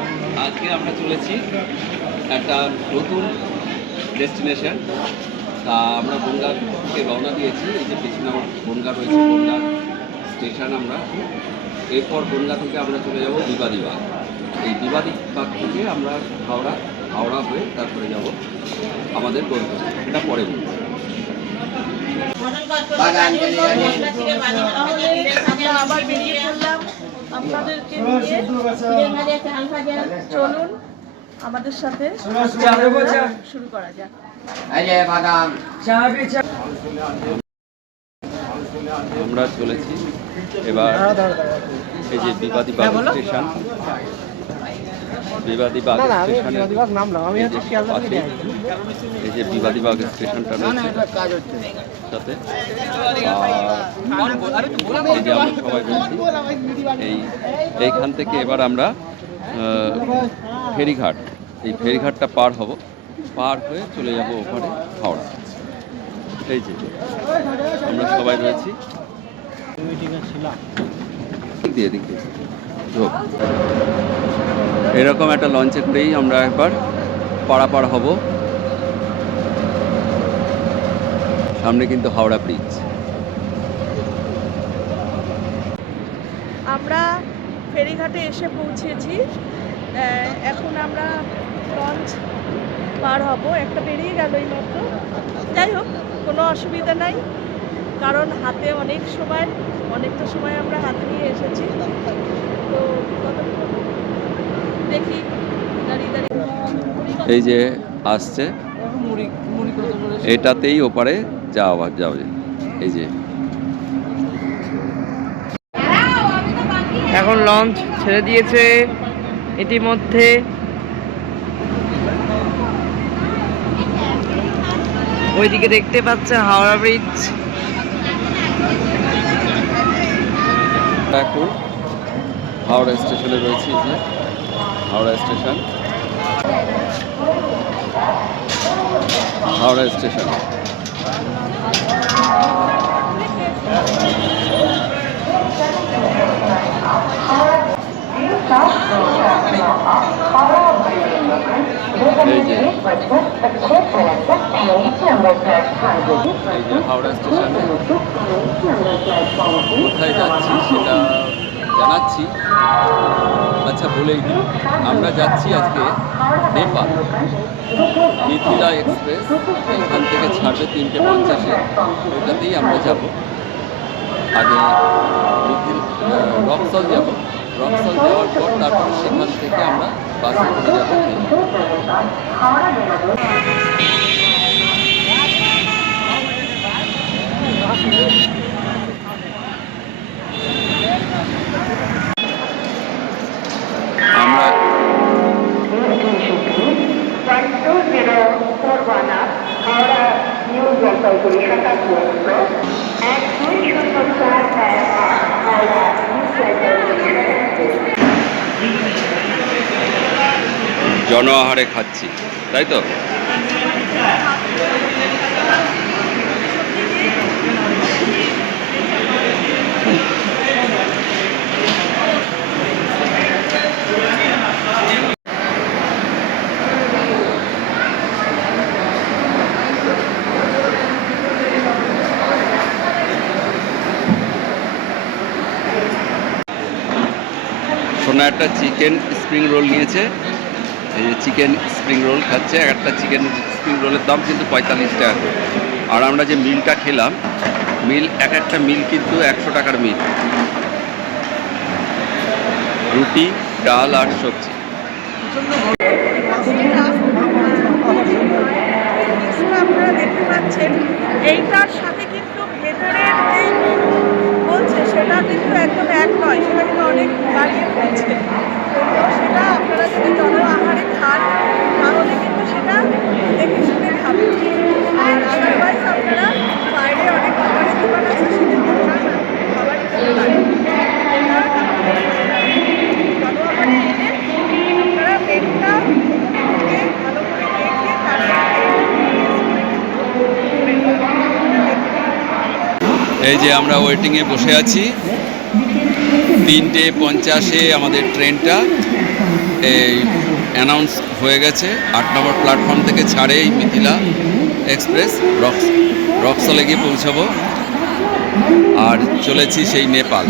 নমস্কার। আজকে আমরা চলেছি একটা নতুন ডেস্টিনেশন। তা আমরা বনগাঁ থেকে রওনা দিয়েছি। এই যে পেছনে আমার বনগাঁ রয়েছে, বনগাঁ স্টেশন। আমরা এরপর বনগাঁ থেকে আমরা চলে যাব বিবাদীবাগ। এই বিবাদীবাগ থেকে আমরা হাওড়া হয়ে তারপরে যাব আমাদের গন্তব্য, সেটা পরে বলব। আবার বেরিয়ে পড়লাম আপনাদেরকে নিয়ে। চলুন আমাদের সাথে শুরু করা যাক। আমরা চলেছি এবার এই যে বিবাদীবাগ স্টেশন। বিবাদীবাগ স্টেশনের এই যে বিবাদীবাগ স্টেশনটা রয়েছে সাথে, এই যে আমরা সবাই বলছি এইখান থেকে এবার আমরা ফেরিঘাট, এই ফেরিঘাটটা পার হয়ে চলে যাব ওখানে হাওড়া। এই যে আমরা সবাই রয়েছি দিক দিয়ে এরকম একটা লঞ্চে করেই আমরা একবার পারাপার হব। সামনে কিন্তু হাওড়া ব্রিজ। আমরা ফেরিঘাটে এসে পৌঁছেছি। এখন আমরা লঞ্চ পার হব। একটা বেরিয়ে গেল এই মাত্র। যাই হোক, কোনো অসুবিধা নাই, কারণ হাতে অনেকটা সময় আমরা হাতে নিয়ে এসেছি। তো দেখি দাঁড়িয়ে এই যে আসছে, এটাতেই ওপারে যাবে। এই যে এখন লঞ্চ ছেড়ে দিয়েছে ইতিমধ্যে। ওইদিকে দেখতে পাচ্ছে হাওড়া ব্রিজ। এখন হাওড়া স্টেশনে রয়েছে। যে হাওড়া স্টেশন, হাওড়া স্টেশন। এই যে হাওড়া স্টেশনে কোথায় যাচ্ছি সেটা জানাচ্ছি। আচ্ছা, বলেই দিই, আমরা যাচ্ছি আজকে নেপাল। মিথিলা এক্সপ্রেস এখান থেকে ছাড়বে 3:50-এ, ওইটাতেই আমরা যাব। আগে রক্সল যাব। রক্সল যাওয়ার পর তারপরে সেখান থেকে আমরা বাসে করে যাব। আমরা জন আহারে খাচ্ছি, তাই তো? সোনা একটা চিকেন স্প্রিং রোল নিয়েছে। এই যে চিকেন স্প্রিং রোল খাচ্ছে। একটা চিকেন স্প্রিং রোলের দাম কিন্তু 45 টাকা করে। আর আমরা যে মিলটা খেলাম, একটা মিল কিন্তু 100 টাকার মিল। রুটি, ডাল আর সবজি। আপনারা দেখতে পাচ্ছেন, এইটার সাথে কিন্তু ভেতরের যে বলছে সেটা কিন্তু একদম এক নয়, সেটা কিন্তু অনেক বাড়িয়ে ফেলছে। তো সেটা আপনারা যদি জন আহারে খান তাহলে কিন্তু সেটা দেখে শুনে খাবেন। আর আদারওয়াইজ আপনারা বাইরে অনেক খাবারের দোকান আছে, সেখানে খাবার খেতে পারেন। জন আহারে এলে আপনারা মেনুটা ভালো করে দেখে এই যে আমরা ওয়েটিংয়ে বসে আছি। 3:50-এ আমাদের ট্রেনটা। এই অ্যানাউন্স হয়ে গেছে, 8 নম্বর প্ল্যাটফর্ম থেকে ছাড়ে এই মিথিলা এক্সপ্রেস রক্সলে গিয়ে পৌঁছাবো। আর চলেছি সেই নেপাল।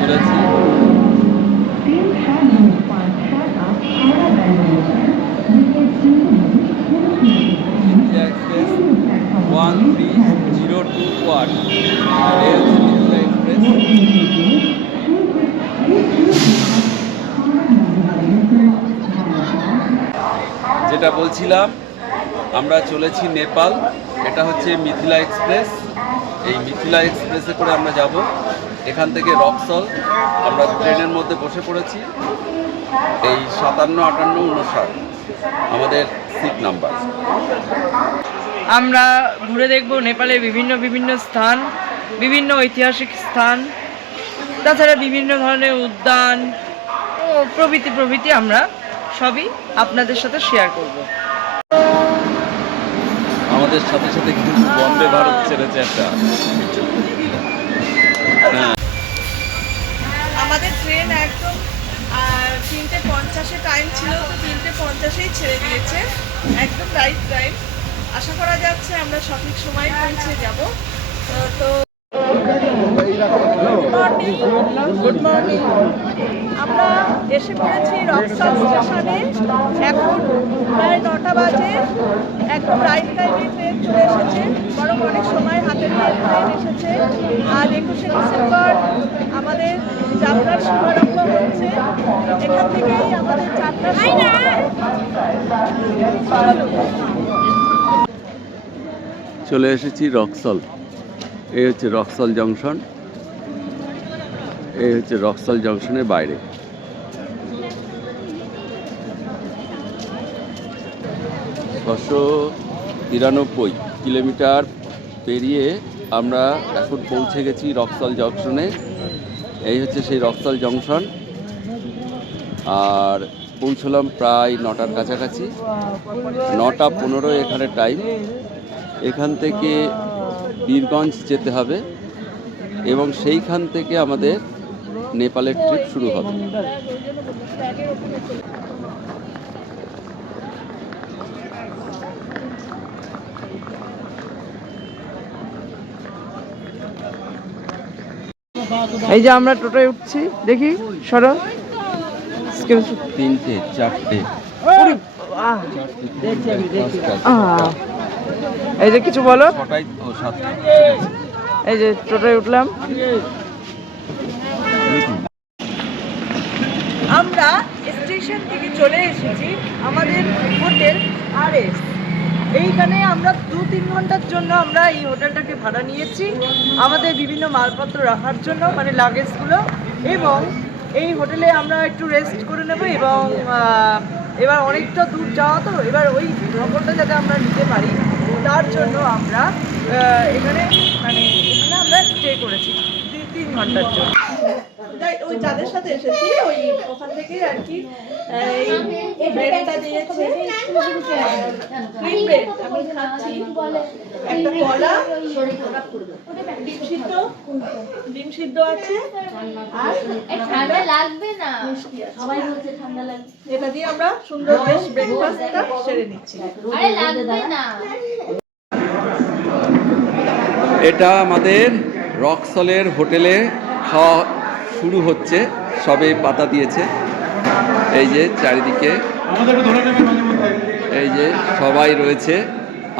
চলেছি মিথিলা এক্সপ্রেস 13021, এই হচ্ছে মিথিলা এক্সপ্রেস। যেটা বলছিলাম, আমরা চলেছি নেপাল। এটা হচ্ছে মিথিলা এক্সপ্রেস। এই মিথিলা এক্সপ্রেসে করে আমরা যাব এখান থেকে রক্সল। আমরা ট্রেনের মধ্যে বসে পড়েছি। এই 57, 58, 59 আমাদের সিট নাম্বার। আমরা ঘুরে দেখব নেপালের বিভিন্ন বিভিন্ন স্থান, বিভিন্ন ঐতিহাসিক স্থান, তাছাড়া বিভিন্ন ধরনের উদ্যান ও প্রভৃতি প্রভৃতি আমরা সবই আপনাদের সাথে শেয়ার করব। আমাদের সাথে সাথে কিন্তু বন্দে ভারত ছেড়েছে একটা। হ্যাঁ, আমাদের ট্রেন একদম 3:50 টাইম ছিল, তো 3:50 ছেড়ে দিয়েছে, একদম রাইট টাইম। আশা করা যাচ্ছে আমরা সঠিক সময়ে পৌঁছে যাব। তো গুড মর্নিং, আমরা এসে পড়েছি রক্সল স্টেশনে। এখন প্রায় 9টা বাজে, একদম রাইট টাইমে ট্রেন চলে এসেছে, বরং অনেক সময় হাতে নিয়ে ট্রেন এসেছে। আর 21শে ডিসেম্বর আমাদের যাত্রার শুভারম্ভ হচ্ছে। এখান থেকেই আমাদের যাত্রা শুরু। চলে এসেছি রক্সল। এই হচ্ছে রক্সল জংশন। এই হচ্ছে রক্সল জংশনের বাইরে। 693 কিলোমিটার পেরিয়ে আমরা এখন পৌঁছে গেছি রক্সল জংশনে। এই হচ্ছে সেই রক্সল জংশন। আর পৌঁছলাম প্রায় 9টার কাছাকাছি, 9টা 15 এখানে টাইম। এখান থেকে বীরগঞ্জ যেতে হবে এবং সেইখান থেকে আমাদের নেপালের ট্রিপ শুরু হবে। এই যে আমরা টোটোয় উঠছি, দেখি সরো। 3টে 4টে এই যে কিছু বলো। 6টায় ও 7টা। এই যে টোটোয় উঠলাম। আমরা স্টেশন থেকে চলে এসেছি আমাদের হোটেল RS। এইখানে আমরা 2-3 ঘন্টার জন্য আমরা এই হোটেলটাকে ভাড়া নিয়েছি আমাদের বিভিন্ন মালপত্র রাখার জন্য, মানে লাগেজগুলো। এবং এই হোটেলে আমরা একটু রেস্ট করে নেব এবং এবার অনেকটা দূর যাওয়া, তো এবার ওই ভ্রমণটা যাতে আমরা নিতে পারি তার জন্য আমরা এখানে আমরা স্টে করেছি 3 ঘন্টার জন্য। ওই যাদের সাথে এসেছি ওই ওখান থেকে আর কি এই ব্রেডটা দিয়েছে, ক্রিম ব্রেড আমি খাচ্ছি, একটা কলা, ডিম সিদ্ধ আছে, আর ঠান্ডা লাগবে না, সবাই বলছে ঠান্ডা লাগবে। এটা দিয়ে আমরা সুন্দর বেশ ব্রেকফাস্টটা সেরে নিচ্ছি। আরে লাগবে না। এটা আমাদের রক্সলের হোটেলে খাওয়া শুরু হচ্ছে, সবে পাতা দিয়েছে। এই যে চারিদিকে এই যে সবাই রয়েছে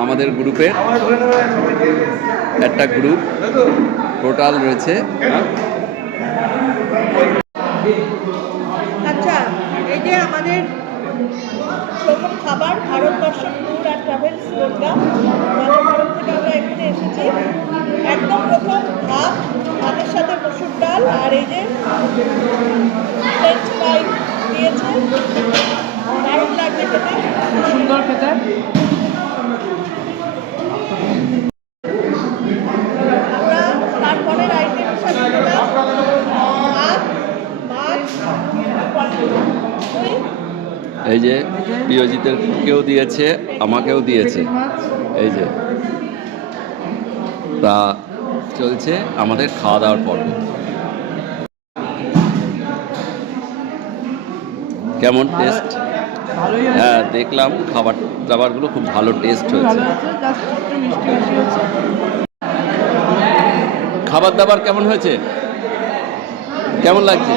আমাদের গ্রুপের, একটা গ্রুপ টোটাল রয়েছে। আচ্ছা, এই যে আমাদের প্রথম খাবার ভারতবর্ষ ট্যুর আর ট্রাভেলস বনগাঁ, আমাদের তরফ থেকে আমরা এখানে এসেছি। একদম প্রথম ভাত, ভাতের সাথে মসুর ডাল আর এই যে ফ্রেঞ্চ ফ্রাই দিয়েছে, দারুণ লাগছে খেতে, সুন্দর খেতে। আমরা তারপরে এই যে প্রিয়জিতের কেউ দিয়েছে, আমাকেও দিয়েছে। এই যে তা চলছে আমাদের খাওয়া দাওয়ার পর্ব। কেমন টেস্ট? ভালোই আছে, হ্যাঁ, দেখলাম খাবার দাবারগুলো খুব ভালো টেস্ট হয়েছে। ভালো আছে, জাস্ট একটু মিষ্টি মিষ্টি হচ্ছে। খাবার দাবার কেমন হয়েছে? কেমন লাগছে?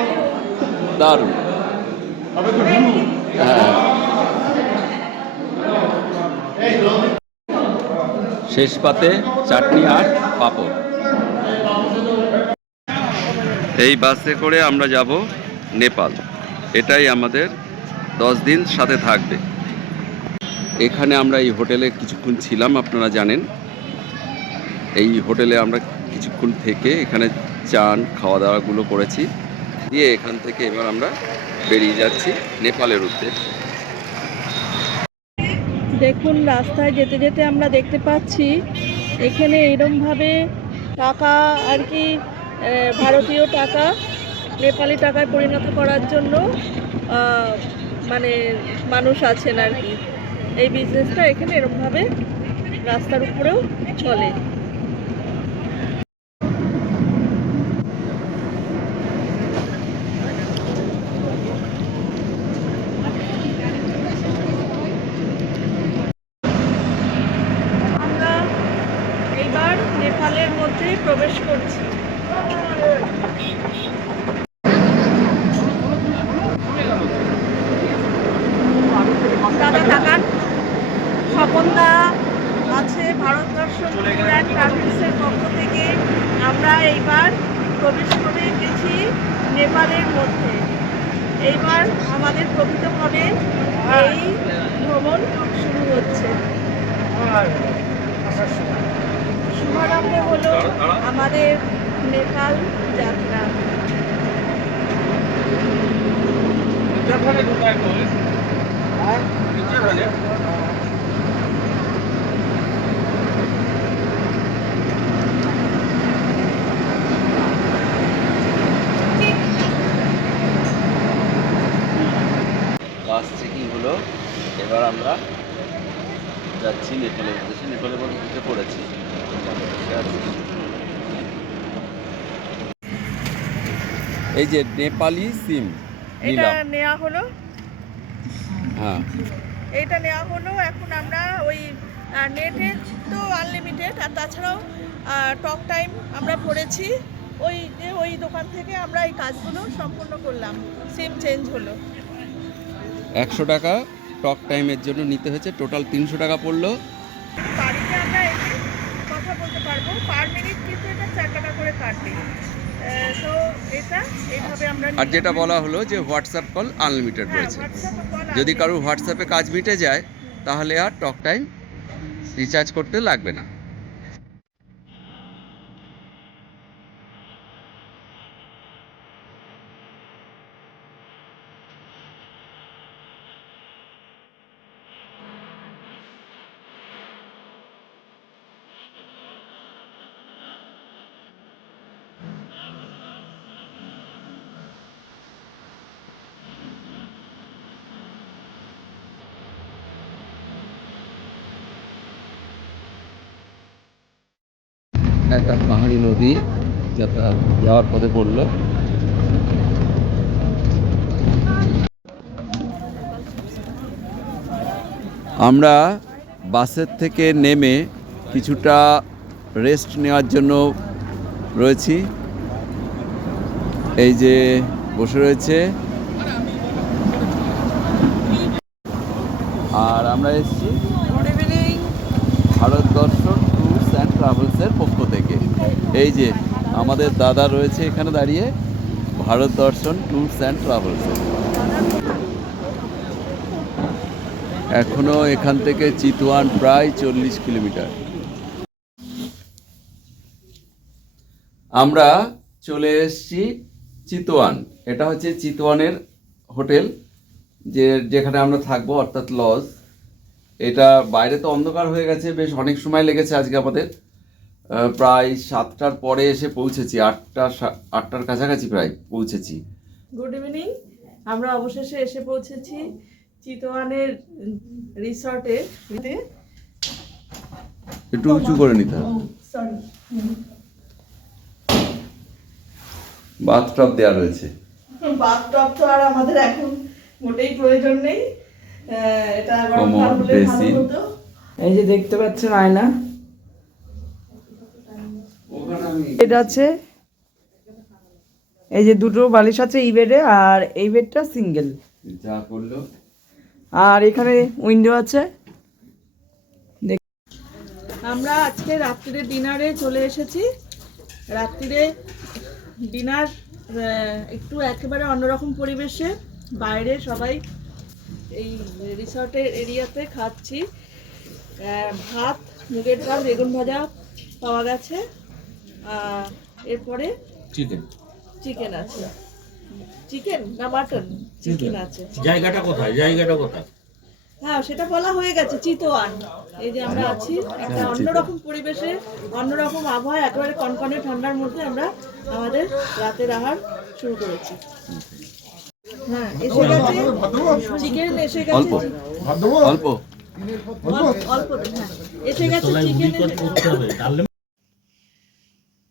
দারুণ। হ্যাঁ, শেষ পাতে চাটনি আর পাঁপড়। এই বাসে করে আমরা যাব নেপাল। এটাই আমাদের 10 দিন সাথে থাকবে। এখানে আমরা এই হোটেলে কিছুক্ষণ ছিলাম, আপনারা জানেন। এই হোটেলে আমরা কিছুক্ষণ থেকে এখানে চান খাওয়া দাওয়াগুলো করেছি, দিয়ে এখান থেকে এবার আমরা বেরিয়ে যাচ্ছি নেপালের উদ্দেশ্যে। দেখুন, রাস্তায় যেতে যেতে আমরা দেখতে পাচ্ছি এখানে এরমভাবে টাকা আর কি ভারতীয় টাকা নেপালি টাকায় পরিণত করার জন্য মানে মানুষ আছেন আর কি। এই বিজনেসটা এখানে এরমভাবে রাস্তার উপরেও চলে। আমরা এইবার নেপালের মধ্যে প্রবেশ করছি। দাদা তাকান, স্বপনদা আছে ভারত দর্শন ট্যুর অ্যান্ড ট্রাভেলসের পক্ষ থেকে। আমরা এইবার প্রবেশ করে গেছি নেপালের মধ্যে। এইবার আমাদের প্রকৃতপণে এই ভ্রমণ শুরু হচ্ছে। শুভারম্ভ হলো আমাদের নেপাল যাত্রা। বাস চেকিং হলো, এবার আমরা যাচ্ছি নেপালের উদ্দেশ্যে। নেপালের মধ্যে ঢুকে পড়েছি। এই যে নেপালি সিম এটা নিলাম। নেওয়া হলো, হ্যাঁ, এইটা নেওয়া হলো। এখন আমরা ওই নেটে তো আনলিমিটেড, আর তাছাড়াও টক টাইম আমরা ভরেছি। ওই যে ওই দোকান থেকে আমরা এই কাজগুলো সম্পূর্ণ করলাম। সিম চেঞ্জ হলো। 100 টাকা টক টাইমের জন্য নিতে হয়েছে, টোটাল 300 টাকা পড়লো। বাড়িতে আমরা এসে কথা বলতে পারবো, পার মিনিট কিন্তু এটা 4 টাকা করে কাটবে। তো এটা এইভাবে আমরা আর যেটা বলা হলো যে হোয়াটসঅ্যাপ কল আনলিমিটেড রয়েছে। যদি কারোর হোয়াটসঅ্যাপে কাজ মিটে যায় তাহলে আর টক টাইম রিচার্জ করতে লাগবে না। একটা পাহাড়ি নদী যাওয়ার পথে পড়লো। আমরা বাসের থেকে নেমে কিছুটা রেস্ট নেওয়ার জন্য রয়েছি। এই যে বসে রয়েছে, আর আমরা এসেছি ভারত দর্শন ট্যুরস অ্যান্ড ট্রাভেলসের পক্ষ থেকে। এই যে আমাদের দাদা রয়েছে এখানে দাঁড়িয়ে, ভারত দর্শন ট্যুরস অ্যান্ড ট্রাভেলসের। এখনো এখান থেকে চিতওয়ান প্রায় 40 কিলোমিটার। আমরা চলে এসেছি চিতওয়ান। এটা হচ্ছে চিতওয়ানের হোটেল, যেখানে আমরা থাকবো, অর্থাৎ লজ। এটা বাইরে তো অন্ধকার হয়ে গেছে, বেশ অনেক সময় লেগেছে আজকে আমাদের। প্রায় 7টার পরে এসে পৌঁছেছি, 8টার কাছাকাছি প্রায় পৌঁছেছি। গুড ইভিনিং, আমরা অবশেষে এসে পৌঁছেছি চিতোয়ানের রিসর্টে একটু উঁচু করে নিতে হবে। সরি বাথটব দেওয়া রয়েছে। বাথটব তো আর আমাদের এখন মোটেই প্রয়োজন নেই, এটা গরম কোমর, হলে ভালো বেসিন। হতো। এই যে দেখতে পাচ্ছেন আয়না, এটা আছে। এই যে দুটো বালিশ আছে এই বেডে, আর এই বেডটা সিঙ্গেল। যা করলো আর এখানে উইন্ডো আছে। আমরা আজকে রাত্রিরে ডিনারে চলে এসেছি। রাত্রিরে ডিনার একটু একেবারে অন্যরকম পরিবেশে, বাইরে সবাই এই রিসর্টের এরিয়াতে খাচ্ছি। ভাত, মুগের ডাল, বেগুন ভাজা পাওয়া গেছে। এরপরে চিকেন আছে। চিকেন না মাটন? চিকেন আছে। জায়গাটা কোথায়? হ্যাঁ, সেটা বলা হয়ে গেছে, চিতোয়ান। এই যে আমরা আছি একটা অন্যরকম পরিবেশে, অন্যরকম আবহাওয়া, একেবারে কনকনে ঠান্ডার মধ্যে আমরা আমাদের রাতের আহার শুরু করেছি। হ্যাঁ, এসে গেছে চিকেন, এসে গেছে অল্প অল্প অল্প, হ্যাঁ এসে গেছে চিকেন।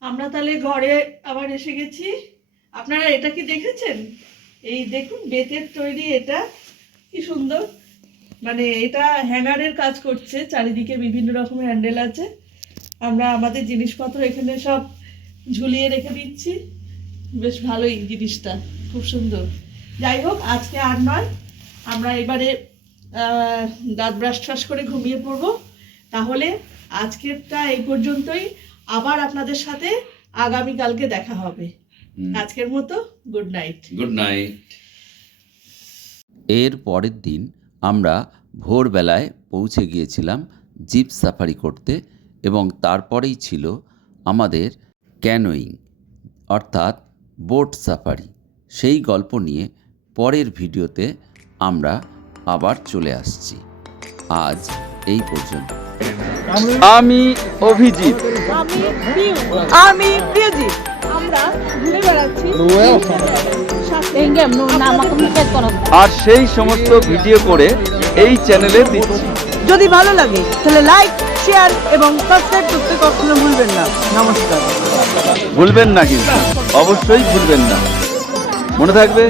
আমরা তাহলে ঘরে আবার এসে গেছি। আপনারা এটা কি দেখেছেন? এই দেখুন, বেতের তৈরি, এটা কি সুন্দর। মানে এটা হ্যাঙ্গারের কাজ করছে, চারিদিকে বিভিন্ন রকমের হ্যান্ডেল আছে। আমরা আমাদের জিনিসপত্র এখানে সব ঝুলিয়ে রেখে দিচ্ছি। বেশ ভালোই জিনিসটা, খুব সুন্দর। যাই হোক, আজকে আর নয়, আমরা এবারে দাঁত ব্রাশ ট্রাশ করে ঘুমিয়ে পড়বো। তাহলে আজকেরটা এই পর্যন্তই। আবার আপনাদের সাথে আগামীকালকে দেখা হবে। আজকের মতো গুড নাইট। Good night. এর পরের দিন আমরা ভোরবেলায় পৌঁছে গিয়েছিলাম জিপ সাফারি করতে, এবং তারপরেই ছিল আমাদের ক্যানোয়িং অর্থাৎ বোট সাফারি। সেই গল্প নিয়ে পরের ভিডিওতে আমরা আবার চলে আসছি। আজ এই পর্যন্ত। আমি অভিজিৎ। আমি প্রিয়জিৎ। আমরা ঘুরে বেড়াচ্ছি আর সেই সমস্ত ভিডিও করে এই চ্যানেলে দিচ্ছি। যদি ভালো লাগে তাহলে লাইক, শেয়ার এবং সাবস্ক্রাইব করতে কখনো ভুলবেন না। নমস্কার। ভুলবেন না, কিন্তু অবশ্যই ভুলবেন না। মনে থাকবে